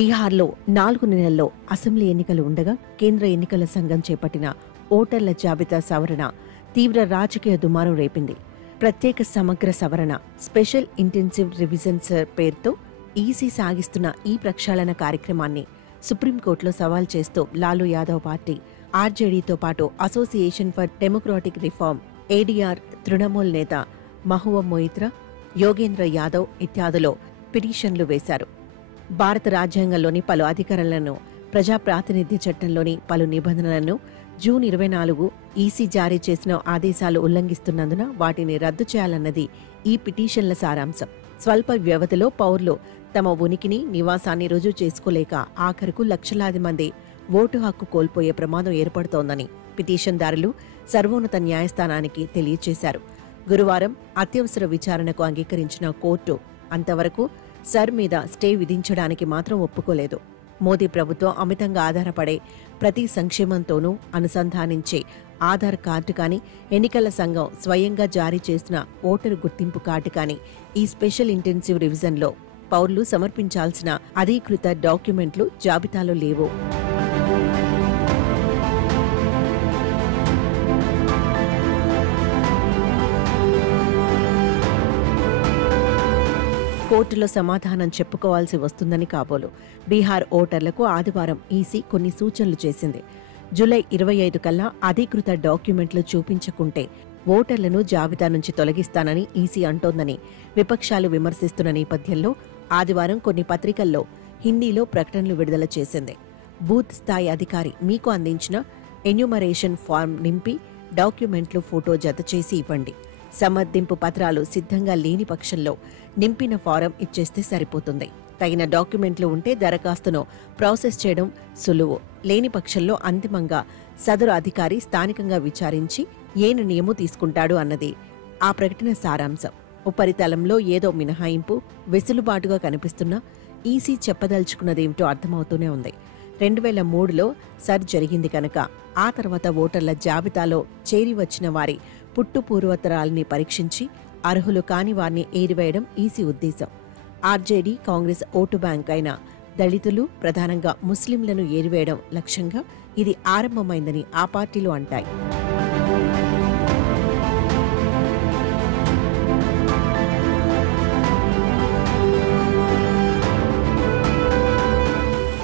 బీహార్లో 4 నెలల్లో అసెంబ్లీ ఎన్నికలు ఉండగా కేంద్ర ఎన్నికల సంఘం చేపట్టిన ఓటర్ల జాబితా సవరణ తీవ్ర రాజకీయ దుమారం రేపింది. ప్రత్యేక సమగ్ర సవరణ స్పెషల్ ఇంటెన్సివ్ రివిజన్స్ పేరుతో ఈసీ సాగిస్తున్న ఈ ప్రక్షాళన కార్యక్రమాన్ని సుప్రీంకోర్టులో సవాల్ చేస్తూ లాలూ యాదవ్ పార్టీ, ఆర్జేడీతో పాటు association for democratic reform ADR Trinamool నేత మహువా మొయిత్రా, యోగేంద్ర యాదవ్ ఇత్యాదులు పిటిషన్లు వేశారు. భారత రాజ్యాంగంలోని పలు అధికారాలను, ప్రజా ప్రాతినిధ్య చట్టంలోని పలు నిబంధనలను జూన్ 24 ఈసీ జారీ చేసిన ఆదేశాలు ఉల్లంఘిస్తున్నందున వాటిని రద్దు చేయాలన్నది ఈ పిటిషన్ల సారాంశం. స్వల్ప వ్యవధిలో పౌరులు తమ ఉనికిని, నివాసాన్ని రుజువు చేసుకోలేక ఆఖరుకు లక్షలాది మంది ఓటు హక్కు కోల్పోయే ప్రమాదం ఏర్పడుతోందని పిటిషన్దారులు సర్వోన్నత న్యాయస్థానానికి తెలియజేశారు. గురువారం అత్యవసర విచారణకు అంగీకరించిన కోర్టు అంతవరకు సర్ మీద స్టే విధించడానికి మాత్రం ఒప్పుకోలేదు. మోదీ ప్రభుత్వం అమితంగా ఆధారపడే ప్రతి సంక్షేమంతోనూ అనుసంధానించే ఆధార్ కార్డు కానీ, ఎన్నికల సంఘం స్వయంగా జారీ చేసిన ఓటరు గుర్తింపు కార్డు కానీ ఈ స్పెషల్ ఇంటెన్సివ్ రివిజన్లో పౌరులు సమర్పించాల్సిన అధీకృత డాక్యుమెంట్లు జాబితాలో లేవు. కోర్టులో సమాధానం చెప్పుకోవాల్సి వస్తుందని కాబోలు. బీహార్ ఓటర్లకు ఆదివారం ఈసీ కొన్ని సూచనలు చేసింది. జూలై 25 కల్లా అధీకృత డాక్యుమెంట్లు చూపించకుంటే ఓటర్లను జాబితా నుంచి తొలగిస్తానని ఈసీ అంటోందని విపక్షాలు విమర్శిస్తున్న నేపథ్యంలో ఆదివారం కొన్ని పత్రికల్లో హిందీలో ప్రకటనలు విడుదల చేసింది. బూత్ స్థాయి అధికారి మీకు అందించిన ఎన్యూమరేషన్ ఫారం నింపి డాక్యుమెంట్లు ఫోటో జతచేసి ఇవ్వండి. సమర్థింపు పత్రాలు సిద్ధంగా లేని పక్షంలో నింపిన ఫారం ఇచ్చేస్తే సరిపోతుంది. తగిన డాక్యుమెంట్లు ఉంటే దరఖాస్తును ప్రాసెస్ చేయడం సులువు. లేని పక్షంలో అంతిమంగా సదరు అధికారి స్థానికంగా విచారించి ఏ నిర్ణయమూ తీసుకుంటాడు అన్నది ఆ ప్రకటన సారాంశం. ఉపరితలంలో ఏదో మినహాయింపు, వెసులుబాటుగా కనిపిస్తున్నా ఈసీ చెప్పదలుచుకున్నదేమిటో అర్థమవుతూనే ఉంది. 2003లో సర్ జరిగింది కనుక ఆ తర్వాత ఓటర్ల జాబితాలో చేరి వచ్చిన వారి పుట్టుపూర్వోత్తరాల్ని పరీక్షించి అర్హులు కాని వారిని ఏరివేయడం ఈసీ ఉద్దేశం. ఆర్జేడీ, కాంగ్రెస్ ఓటు బ్యాంక్ అయిన దళితులు, ప్రధానంగా ముస్లింలను ఏరివేయడం లక్ష్యంగా ఇది ఆరంభమైందని ఆ పార్టీలు అంటాయి.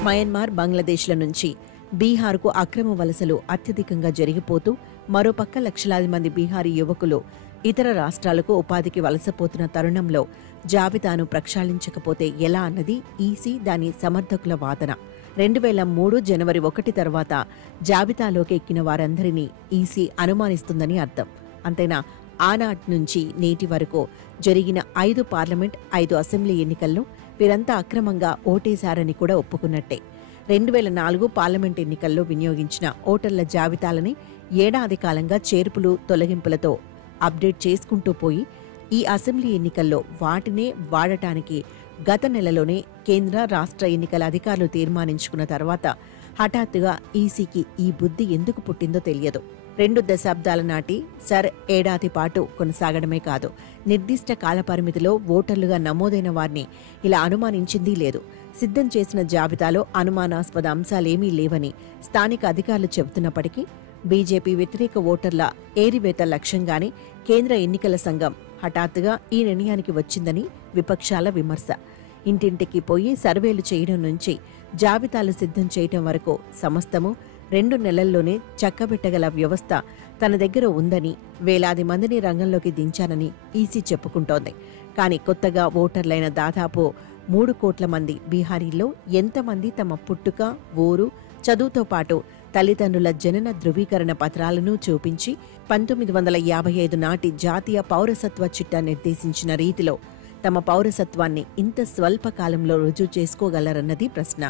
మయన్మార్, బంగ్లాదేశ్ల నుంచి బీహార్కు అక్రమ వలసలు అత్యధికంగా జరిగిపోతూ మరోపక్క లక్షలాది మంది బీహారీ యువకులు ఇతర రాష్ట్రాలకు ఉపాధికి వలసపోతున్న తరుణంలో జాబితాను ప్రక్షాళించకపోతే ఎలా అన్నది ఈసీ, దాని సమర్థకుల వాదన. 2003 జనవరి 1 తర్వాత జాబితాలోకి ఎక్కిన వారందరినీ ఈసీ అనుమానిస్తుందని అర్థం. అంతేనా, ఆనాటి నుంచి నేటి వరకు జరిగిన 5 పార్లమెంట్, 5 అసెంబ్లీ ఎన్నికల్లో వీరంతా అక్రమంగా ఓటేశారని కూడా ఒప్పుకున్నట్టే. 2004 పార్లమెంట్ ఎన్నికల్లో వినియోగించిన ఓటర్ల జాబితాలని ఏడాది కాలంగా చేర్పులు, తొలగింపులతో అప్డేట్ చేసుకుంటూ పోయి ఈ అసెంబ్లీ ఎన్నికల్లో వాటినే వాడటానికి గత నెలలోనే కేంద్ర, రాష్ట్ర ఎన్నికల అధికారులు తీర్మానించుకున్న తర్వాత హఠాత్తుగా ఈసీకి ఈ బుద్ధి ఎందుకు పుట్టిందో తెలియదు. 2 దశాబ్దాల నాటి సర్ ఏడాది పాటు కొనసాగడమే కాదు, నిర్దిష్ట కాలపరిమితిలో ఓటర్లుగా నమోదైన వారిని ఇలా అనుమానించిందీ లేదు. సిద్ధం చేసిన జాబితాలో అనుమానాస్పద అంశాలేమీ లేవని స్థానిక అధికారులు చెబుతున్నప్పటికీ బీజేపీ వ్యతిరేక ఓటర్ల ఏరివేత లక్ష్యంగానే కేంద్ర ఎన్నికల సంఘం హఠాత్తుగా ఈ నిర్ణయానికి వచ్చిందని విపక్షాల విమర్శ. ఇంటింటికి పోయి సర్వేలు చేయడం నుంచి జాబితాలు సిద్ధం చేయటం వరకు సమస్తము 2 నెలల్లోనే చక్కబెట్టగల వ్యవస్థ తన దగ్గర ఉందని, వేలాది మందిని రంగంలోకి దించానని ఈసీ చెప్పుకుంటోంది. కానీ కొత్తగా ఓటర్లైన దాదాపు 3 కోట్ల మంది బీహారీల్లో ఎంతమంది తమ పుట్టుక, ఊరు, చదువుతో పాటు తల్లిదండ్రుల జనన ధృవీకరణ పత్రాలను చూపించి 1955 నాటి జాతీయ పౌరసత్వ చిట్టా నిర్దేశించిన రీతిలో తమ పౌరసత్వాన్ని ఇంత స్వల్ప కాలంలో రుజువు చేసుకోగలరన్నది ప్రశ్న.